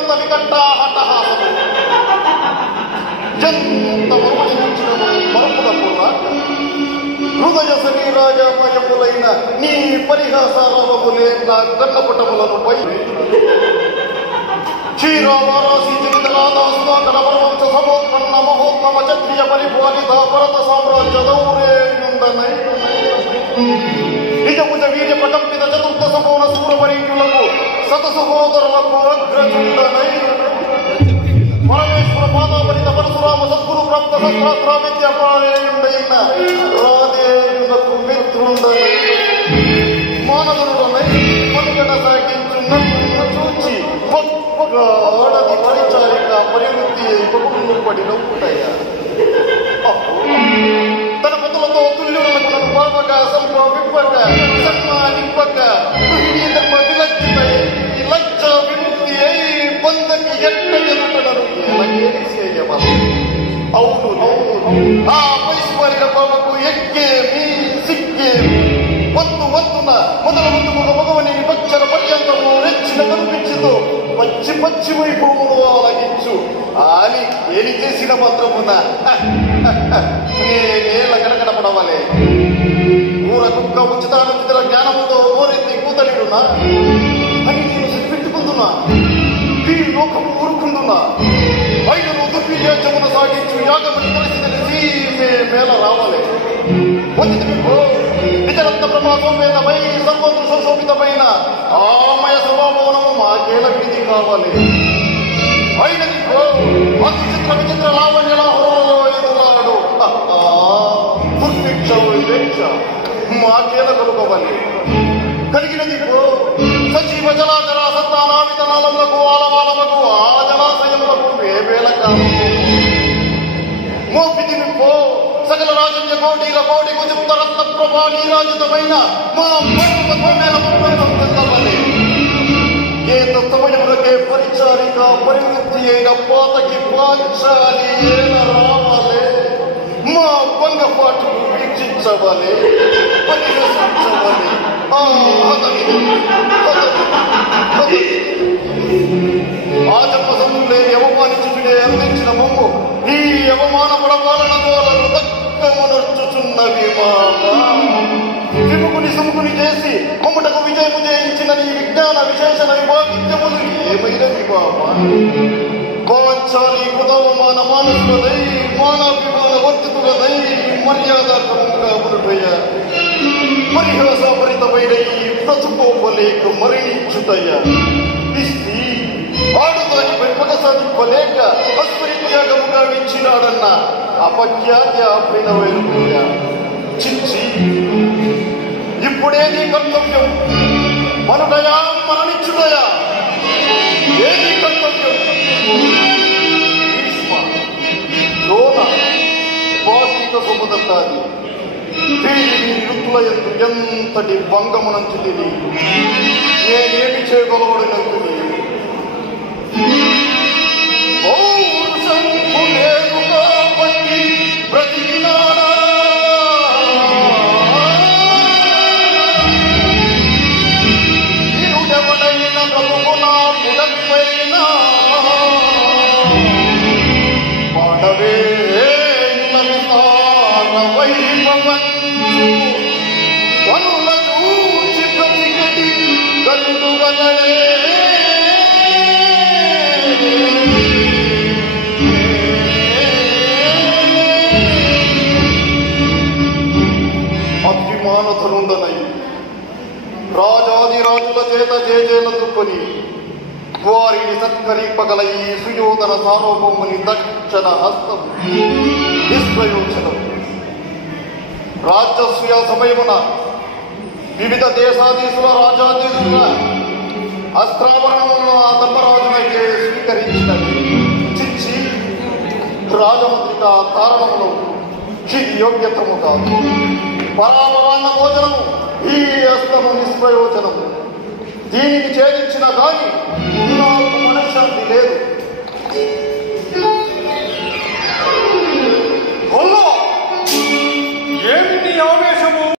దురంత వికట్ట హఠహాసము ఎంత మరుమనించిన మరపుల హృదయ శరీరాజమయములైన నీ పరిహాసారవములే నా కన్నపటములను పై క్షీరావారాసి జీవితనాదాస్వాకరవంశ సమోత్పన్న మహోత్తమ క్షత్రియ పరిపాలిత భరత సామ్రాజ్య దౌరేయుండనై నిజముజ వీర్య ప్రకంపిత చతుర్థ సపోన సూరవరీకులకు శత సహోదరులకు అగ్రజుండనై పరమేశ్వర పాదావరిత పరశురామ సద్గురు ప్రాప్త శస్త్రాస్త్ర విద్యాపారేయుండైన రాధేయునకు మిత్రుండనై మానవుడనై మనుగడ సాగించు నన్ను చూచి గొప్పగా ఆడది పరిచారిక పరివృత్తి బొగ్గులు పడి నవ్వుతాయా తన పతులతో తుల్యులకు నన్ను పాపక సంప విప్పక సన్మానింపక గృహిణీ ధర్మ విలజ్జితై లజ్జ విముక్తి అయి బంధకి ఎట్ట ఎదుటనరు ఎలాగేది చేయవాలి అవును ఆ వైశ్వరిక బాబకు ఎక్కేమి సిక్కేమి వద్దు వద్దున మొదల ముందుకు మగవని విపక్షర పర్యంతము రెచ్చిన కనిపించుతో పచ్చి పచ్చి వైభవమును ఆలగించు అని ఏది చేసిన మాత్రమున నేనేళ్ళ కనకడపడవలే ఊర కుక్క ఉచితానుచితుల జ్ఞానముతో ఓరెత్తి కూతలిడునా అని నేను పెట్టుకుంటున్నా ఈ లోకము ఊరుకుంటున్నా బయటను దుర్వినియోగమున సాగించు యాగమని కలిసి మేల రావాలి వచ్చింది నిజరత్న ప్రమాదోపేతమై సర్వత్ర సుశోభితమైన ఆమయ సభాభవనము మాకేల విడిది కావాలి అయినది అతి చిత్ర విచిత్ర లావణ్యలాహులలో ఎదురాడు దుర్భిక్ష మాకేల కలుగవాలి కలిగినది సజీవ జలాచర సత్తానా వితనాలములకు ఆలవాలములకు ఆ జలాశయములకు వేవేల కాలము మోపిది సకల రాజన్య కోటిల కోటి కుజుక్త రత్న ప్రభా నీరాజితమైన మా ఏ తత్వములకే పరిచారిక పరివృత్తి అయిన పాతకి పాంచాలి ఏల రావాలి మా భంగపాటును వీక్షించవాలి పరిహసించవాలి ఆ జన్మసములే అవమానించుడే అందించిన మమ్ము ఈ అవమాన పడవాలన ద్వారా దక్కమనర్చుచున్నవి విముకుని సుముకుని చేసి మమ్ముటకు విజయము జయించిన నీ విజ్ఞాన విశేషణ విభాగిత్యములు ఏమైనవి పాంచాలి కుదవమాన మానసులదై మానాభిమాన వర్తితులదై మర్యాదకరంగా మునుటయ పరిహాసపరితమైన ఈ ప్రచుకోపలేక మరణించుటయ ఇస్తి ఆడుదానిపై పగ సాధింపలేక అస్పరిత్యాగముగా విచ్చినాడన్న అపఖ్యాతి ఆపైనవైన చిచ్చి ఇప్పుడే నీ కర్తవ్యం మనుడయా మరణించుడయా ఏది కర్తవ్యం లోన వాసిక సొమ్ముదంతాది వీరి యుద్ధుల ఎంతటి భంగమునంచి తిని నేనేమి చేయగలవడనంటుంది బ్రతికినాడా ఇరుడెవడైన బ్రతుకునా పుడపైనా పాడవే కనుల చూచి బ్రతికటి గల్లుగలడే అభిమానధనుండనై రాజాదిరాజుల చేత జేజేలందుకొని వారిని సత్కరింపగల ఈ సుయోధన సార్వభౌముని దక్షిణ హస్తం నిష్ప్రయోజనం రాజస్వ సమయమున వివిధ దేశాధీశుల రాజాధీశుల అస్త్రావరణములను ఆ ధర్మరాజునైతే స్వీకరించినది చిచ్చి రాజమంత్రిక కారణములు ఇది యోగ్యతము కాదు పరామరాన్న భోజనము ఈ హస్తము నిష్ప్రయోజనము దీనిని ఛేదించిన కానీ నాకు మనశ్శాంతి లేదు ఏమి